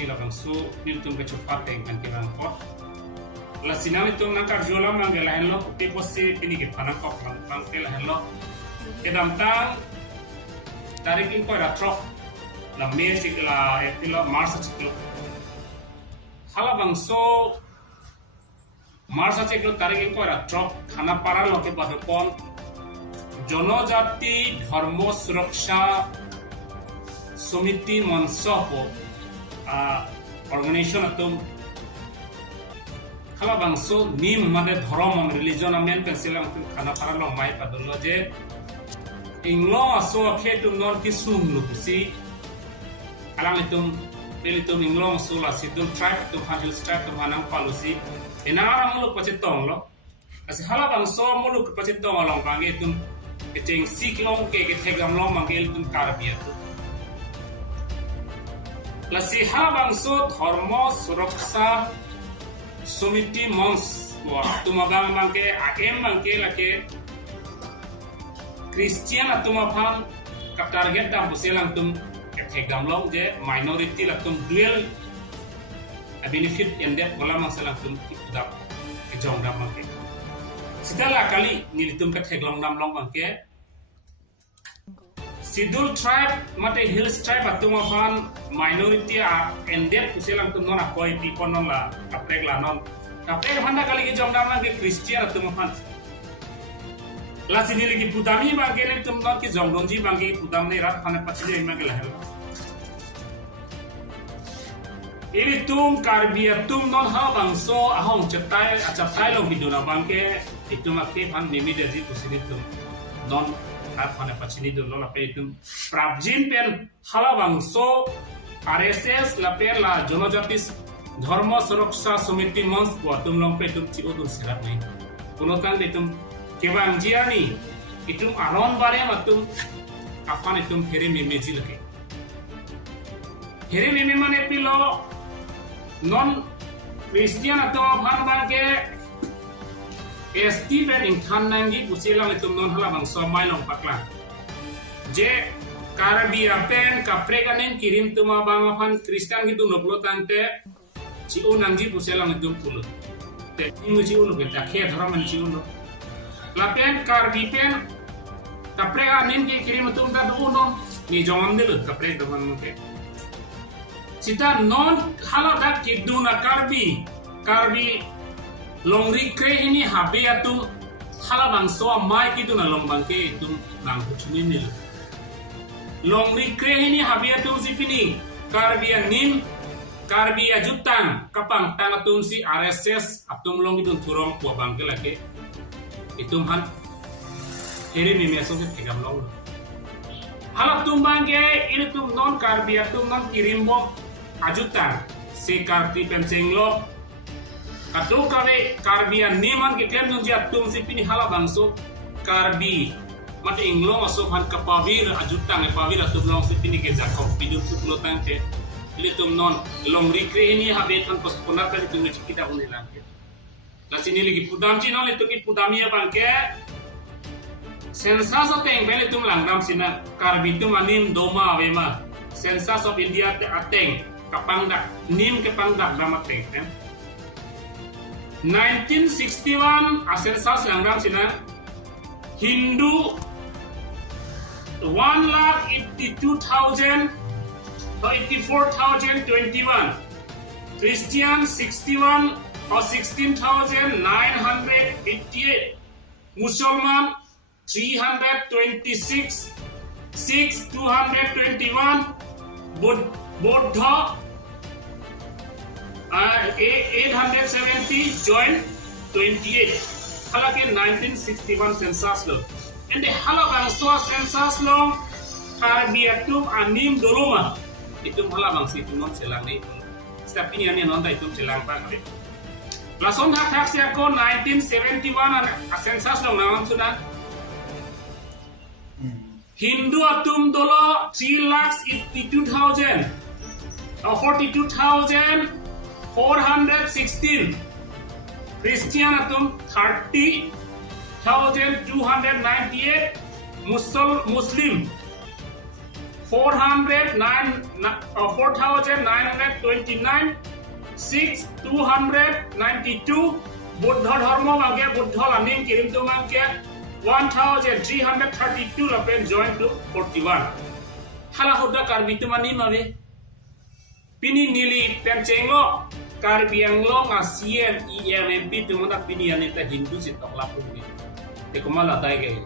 ini lah bangsu niltum ke cepat kan kira ko la sinami tum nangkar jola mangela hello te posse ini ke panak ko mang tel hello kedam tang tarik in ko ratro la me sikla epilo mars siklo hala bangso mars siklo tarik in ko ratro khana para loke badopon জনজাতি ধর্ম সুরক্ষা সমিতি মঞ্চ অর্গানাইজেশন আতুম খালা বাংসো নিম মানে ধর্ম রিলিজন আমেন পেন্সিলাম খানা পারা লং মাই পাদল যে ইংলো আসো খে তুম নন কি সুম লুকুসি আলাম তুম পেলি তুম ইংলো আসো লাসি তুম ট্রাইব তুম হাজিল স্ট্রাইব তুম হানাং পালুসি এনারা মুলুক পচিতং লো আসি খালা বাংসো মুলুক পচিতং লং বাঙ্গে তুম Kecing siklong ke tegam long manggil tum karbia tu. Lasi habang so dharma suraksha sumiti mons tumabang mangke akem mangke lake Christian atumaphan kap target dam buselang tum tegam long je minority latum dual benefit ended bola mangselang tum kidap kejong dam mangke. Setelah kali nilitum ke teglong nam long bangke Sidul tribe mate hills tribe atumafan minority ended kuselang tum non akoi people non la kaprek la non kaprek handa kali ke jong nam ke Christian atumafan la sinili ki putami bangke le tum non ki jong donji bangke putam ne rat phane pachile image la hel Ini tum karbia tum non ha bangso ahong chatai lo biduna bangke itu makke pan nimi daji kusini tum non hat phane pachini do la pe tum prabjin pen hala bangso RSS la pe la jonojati dharma suraksha samiti mons ko tum long pe tum chi odun sirat nai kono kan de tum kebang jiani itum aron bare matum apan itum here memeji lake here meme mane pilo non Christian atau bang bangke ST pen ingkhan nangi pusilang itu non hala bang somai long pakla je karabia pen kaprekanen kirim tuma bang apan Kristen gitu noplo tante ciu nangi pusilang itu puluh te ingu ciu lo kita khe dharaman ciu lo lapen karbi pen kaprekanen kirim tum ta uno ni jongan dulu kaprek daman mungkin Cita non hala dak kiduna karbi longri kre ini habe atum hala bangso mai kiduna longbangke itum bang kuchuni nil longri kre ini habe atum sipini karbi nim karbi ajutang kapang tang atum si RSS atum long idun turong kwa bangke lake itum han here mimeso ke tegam long hala tum bangke ini tum non karbi atum non kirimbo ajutan si karti pensing lo katu kawe karbia neman ke kem nunji atum si pini hala bangso karbi mate inglo masuk han kapavir ajutang pavir atum long si pini ke jakop pidut lo tangke litum non long rikre ini habe kan pospona kan itu kita unilang ke la sini lagi pudam ji non itu ki pudamia bangke sensas of teng bele tum langram sina karbi tum anim doma avema sensas of India te ateng kapangdak nim kapangdak damateng 1961 asensas langram sina Hindu 1,82,000 or 84,021 Christian 61 or 16,988 Musulman 326 221 Buddha 870 join 28 halake 1961 census lo and the halabang so census lo karbiatum anim doloma itum halabang situmon selang ni step ini ani non ta itum selang bang re lason hak hak sia ko 1971 census lo naam sudah Hindu atum dolo 3,82,000 42,416 Christian atum 30,298 Muslim 4,929, 6,292, Buddha Dharma mangke Buddha laning kirim tu mangke 1,332 lapen join to 41. Hala hoda karbi tu mani mabe. Pini nili pencenglo karbi anglo ngasien IMMP tu mana pini anita Hindu sitok lapung ni. Ekomala tai ke.